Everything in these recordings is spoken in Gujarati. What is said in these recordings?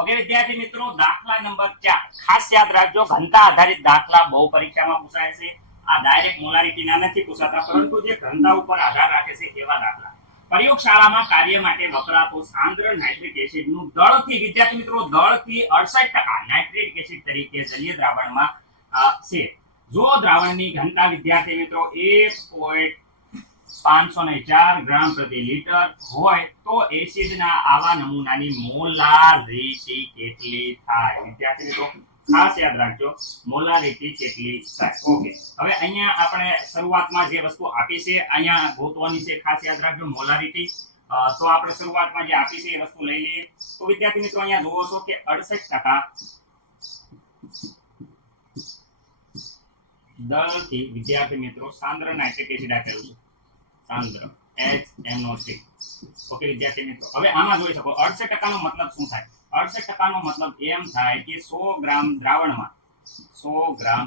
ઓકે વિદ્યાર્થી મિત્રો, દાખલા નંબર 4 ખાસ યાદ રાખજો, ઘનતા આધારિત દાખલા બહુ પરીક્ષામાં પૂછાય છે. આ ડાયરેક્ટ મોલારિટીના નથી પૂછાતા, પરંતુ જે ઘનતા ઉપર આધાર રાખે છે એવા દાખલા. પ્રયોગશાળામાં કાર્ય માટે વપરાતો સાંદ્ર નાઇટ્રિક એસિડનું દળથી વિદ્યાર્થી મિત્રો દળથી 68% નાઇટ્રિક એસિડ તરીકે જલીય દ્રાવણમાં છે. જો દ્રાવણની ઘનતા વિદ્યાર્થી મિત્રો 1.504 ગ્રામ પ્રતિ લીટર હોય તો એસિડના આવા નમૂનાની મોલારિટી કેટલી થાય? વિદ્યાર્થી મિત્રો ખાસ યાદ રાખજો, મોલારિટી કેટલી થાય. ઓકે, હવે અહીંયા આપણે શરૂઆતમાં જે વસ્તુ આપી છે અહીંયા ગોતવાની છે. ખાસ યાદ રાખજો મોલારિટી. તો આપણે શરૂઆતમાં જે આપી છે એ વસ્તુ લઈ લઈએ. તો વિદ્યાર્થી મિત્રો અહીંયા જોવો છો કે 68% દળથી વિદ્યાર્થી મિત્રો સાંદ્ર નાઇટ્રિક એસિડ આપેલું છે, સાંદ્ર HNO3. ઓકે વિદ્યાર્થી મિત્રો, હવે આમાં જોઈ શકો 68% નો મતલબ શું થાય? 68% નો મતલબ એમ થાય કે 100 ગ્રામ દ્રાવણમાં 100 ગ્રામ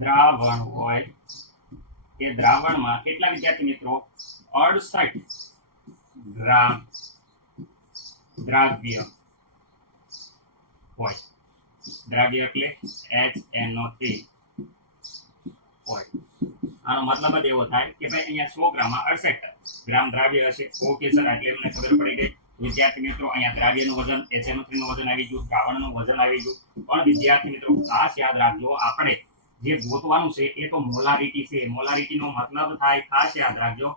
દ્રાવણ હોય કે દ્રાવણમાં કેટલા વિદ્યાર્થી મિત્રો 68 ગ્રામ દ્રાવ્ય હોય. દ્રાવ્ય એટલે HNO3 હોય. આનો મતલબ જ એવો થાય કે ભાઈ અહીંયા 100 ગ્રામમાં 68 ગ્રામ દ્રાવ્ય હશે. ઓકે સર, એટલે એમને ખબર પડી ગઈ. વિદ્યાર્થી મિત્રો અહીંયા દ્રાવ્યનું વજન HNO3 નું વજન આવી ગયું, દ્રાવણનું વજન આવી ગયું. પણ વિદ્યાર્થી મિત્રો ખાસ યાદ રાખજો, આપણે જે ગોતવાનું છે એ તો મોલારિટી છે. મોલારિટીનો મતલબ થાય, ખાસ યાદ રાખજો,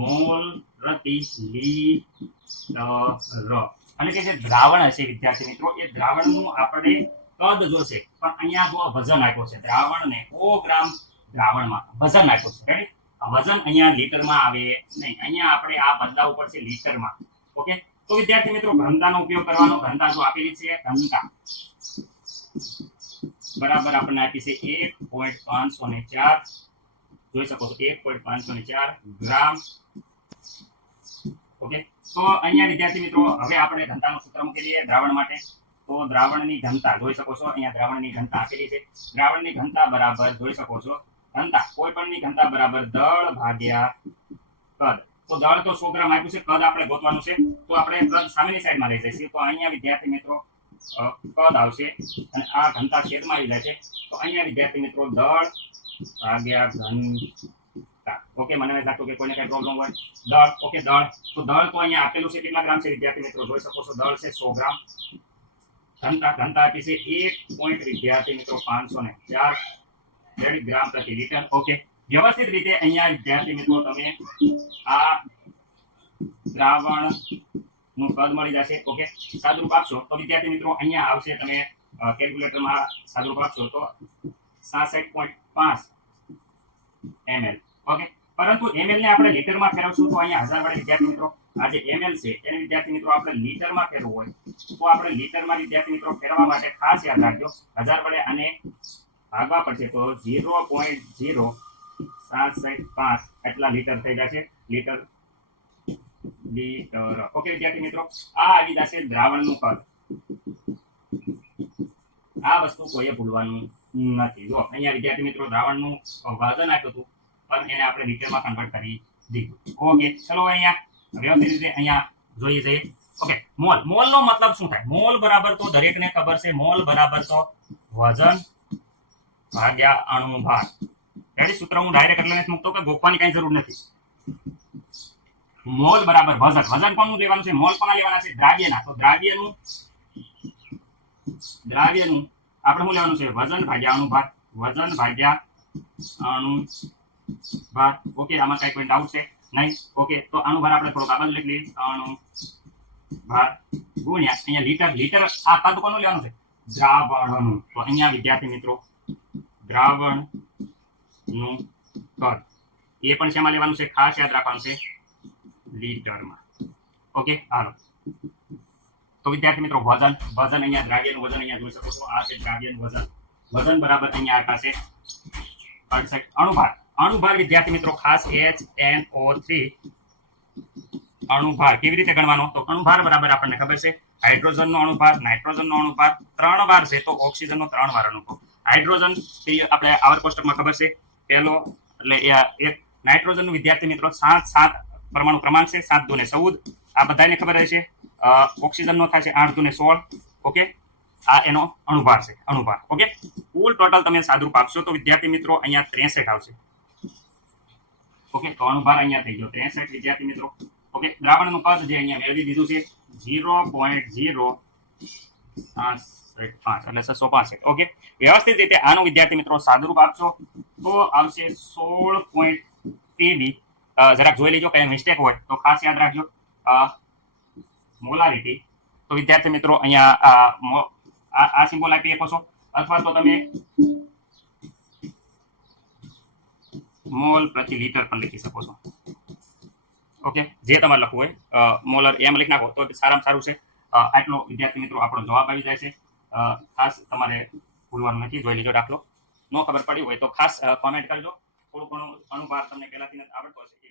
મોલ પ્રતિ લીટર. અને કે જે દ્રાવણ હશે વિદ્યાર્થી મિત્રો એ દ્રાવણનું આપણે કદ જોશે. પણ અહીંયા જો વજન આપ્યો છે દ્રાવણને 100 ગ્રામ દ્રાવણમાં વજન આપ્યો છે. રેડી? વજન અહીંયા લીટરમાં આવે નહીં, અહીંયા આપણે આ બદલાવ ઉપર છે લીટરમાં. ઓકે, તો વિદ્યાર્થી મિત્રો ઘનતાનો ઉપયોગ કરવાનો. ઘનતા જો આપેલી છે ઘનતા બરાબર આપણને આપી છે 1.504. જોઈ શકો છો 1.504 ગ્રામ. ઓકે, તો અહીંયા વિદ્યાર્થી મિત્રો હવે આપણે ઘનતાનું સૂત્ર મૂકી દઈએ દ્રાવણ માટે. તો દ્રાવણની ઘનતા જોઈ શકો છો, અહીંયા દ્રાવણની ઘનતા આપેલી છે. દ્રાવણની ઘનતા બરાબર જોઈ શકો છો, ઘનતા કોઈ પણની ઘનતા બરાબર દળ ભાગ્યા કદ. તો દળ તો 100 ગ્રામ આપ્યું છે, કદ આપણે ગોતવાનું છે. તો આપણે કદ સામેની સાઈડમાં લઈ જઈશું. તો અહીંયા વિદ્યાર્થી મિત્રો કદ આવશે અને આ ઘનતા છેદમાં આવી જાય છે. તો અહીંયા વિદ્યાર્થી મિત્રો દળ ભાગ્યા ઘનતા. ઓકે, મને નથી લાગતું કે કોઈને કઈ પ્રોબ્લેમ હોય. દળ, ઓકે દળ. તો દળ તો અહીંયા આપેલું છે કેટલા ગ્રામ છે વિદ્યાર્થી મિત્રો જોઈ શકો છો, દળ છે 100 ગ્રામ. ઘનતા આપી છે 1. વિદ્યાર્થી મિત્રો 504 ગ્રામ પ્રતિ લીટર. ઓકે, વ્યવસ્થિત રીતે અહીંયા વિદ્યાર્થી મિત્રો તમે આ દ્રાવણ નું કદ મળી જશે. ઓકે, સાદુરૂપ આપશો તો વિદ્યાર્થી મિત્રો અહીંયા આવશે, તમે કેલ્ક્યુલેટરમાં સાદુરૂપ આપશો તો 66.5 ml. ઓકે, પરંતુ ml ને આપણે લીટરમાં ફેરવશું તો અહીંયા 1000 વડે વિદ્યાર્થી મિત્રો આ જે ml છે એને વિદ્યાર્થી મિત્રો આપણે લીટરમાં ફેરવવું હોય તો આપણે લીટરમાં વિદ્યાર્થી મિત્રો ફેરવવા માટે ખાસ યાદ રાખજો 1000 વડે આને ભાગવા પડશે તો 0.0765 એટલા લીટર થઈ જશે. લીટર. ઓકે વિદ્યાર્થી મિત્રો, આ આવી જશે દ્રાવણનું કદ. આ વસ્તુ કોઈએ ભૂલવાનું નથી. જો અહીંયા વિદ્યાર્થી મિત્રો દ્રાવણનું વજન આપ્યું હતું પણ એને આપણે લીટરમાં કન્વર્ટ કરી દીધું. ઓકે, ચલો અહીંયા વ્યવસ્થિત રીતે અહીંયા જોઈએ જઈએ. Okay, mall. મોલનો મતલબ શું થાય? મોલ બરાબર તો દરેકને ખબર છે, મોલ બરાબર તો વજન ભાગ્યા અણુ ભાર. રેડી? સૂત્ર હું ડાયરેક્ટ એટલે નથી મૂકતો કે ગોખવાની કઈ જરૂર નથી. મોલ બરાબર વજન. વજન કોનું લેવાનું છે? મોલ કોના લેવાના છે? દ્રાવ્યના. તો દ્રાવ્યનું આપણે શું લેવાનું છે? વજન ભાગ્યા અણુ ભાર. વજન ભાગ્યા અણુ ભાર. ઓકે, આમાં કઈ કોઈ ડાઉટ છે નહીં? ઓકે, તો અણુ ભાર આપણે થોડોક આ બાજુ લખી લઈએ. અણુ ભાર ગુણ્યા અહીંયા લીટર. લીટર આ કદ કોનું લેવાનું છે? દ્રાવણનું. તો અહીંયા વિદ્યાર્થી મિત્રો દ્રાવણનું કદ એ પણ શેમાં લેવાનું છે? ખાસ યાદ રાખવાનું છે લીટરમાં. ઓકે, હાલો. તો વિદ્યાર્થી મિત્રો વજન અહીંયા દ્રાવ્યનું વજન અહીંયા જોઈ શકો છો, આ છે દ્રાવ્યનું વજન. વજન બરાબર અહીંયા આટલા છે 68. અણુભાર. અણુભાર વિદ્યાર્થી મિત્રો ખાસ HNO3 અણુભાર કેવી રીતે ગણવાનો? તો અણુભાર બરાબર આપણને ખબર છે હાઇડ્રોજનનો અણુભાર, નાઇટ્રોજનનો અણુભાર 3 વાર છે તો ઓક્સિજનનો 3 વાર અણુભાર. હાઇડ્રોજન આપણે આવર કોષ્ટકમાં ખબર છે પહેલો એટલે એક નાઇટ્રોજનનું વિદ્યાર્થી મિત્રો 7 પરમાણુ ક્રમાંક છે, 7 2 ને 14. આ બધાને ખબર રહેશે. ઓક્સિજનનો થાય છે 8 દુને 16. ઓકે, આ એનો અણુભાર છે, અણુભાર. ઓકે, કુલ ટોટલ તમે સાદુરૂપ આપશો તો વિદ્યાર્થી મિત્રો અહીંયા 63 આવશે. ઓકે, તો અણુભાર અહીંયા થઈ ગયો 63 વિદ્યાર્થી મિત્રો. ઓકે, દ્રાવણનું કદ જે અહીંયા મેળવી દીધું છે 0.05 એટલે 665. ઓકે, વ્યવસ્થિત રીતે આનું વિદ્યાર્થી મિત્રો સાદુરૂપ આપશો તો આવશે 16.3b. જરાક જોઈ લેજો કઈ મિસ્ટેક હોય તો ખાસ યાદ રાખજો. મોલારિટી તો વિદ્યાર્થી મિત્રો અહીંયા આ સિમ્બોલ આપી શકો છો, અથવા તો તમે મોલ પ્રતિ લિટર પણ લખી શકો છો. ઓકે, જે તમારે લખવું હોય મોલર એમ લખી નાખો તો સારામાં સારું છે. આટલો વિદ્યાર્થી મિત્રો આપણો જવાબ આવી જાય છે. ખાસ તમારે ભૂલવાનું નથી. જોઈ લીજો દાખલો. ન ખબર પડી હોય તો ખાસ કોમેન્ટ કરજો. થોડું ઘણું અનુભાર તમને પહેલાથી આવડતો હશે.